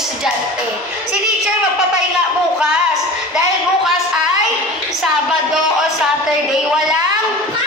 estudyante. Si teacher magpapahinga bukas. Dahil bukas ay Sabado o Saturday. Walang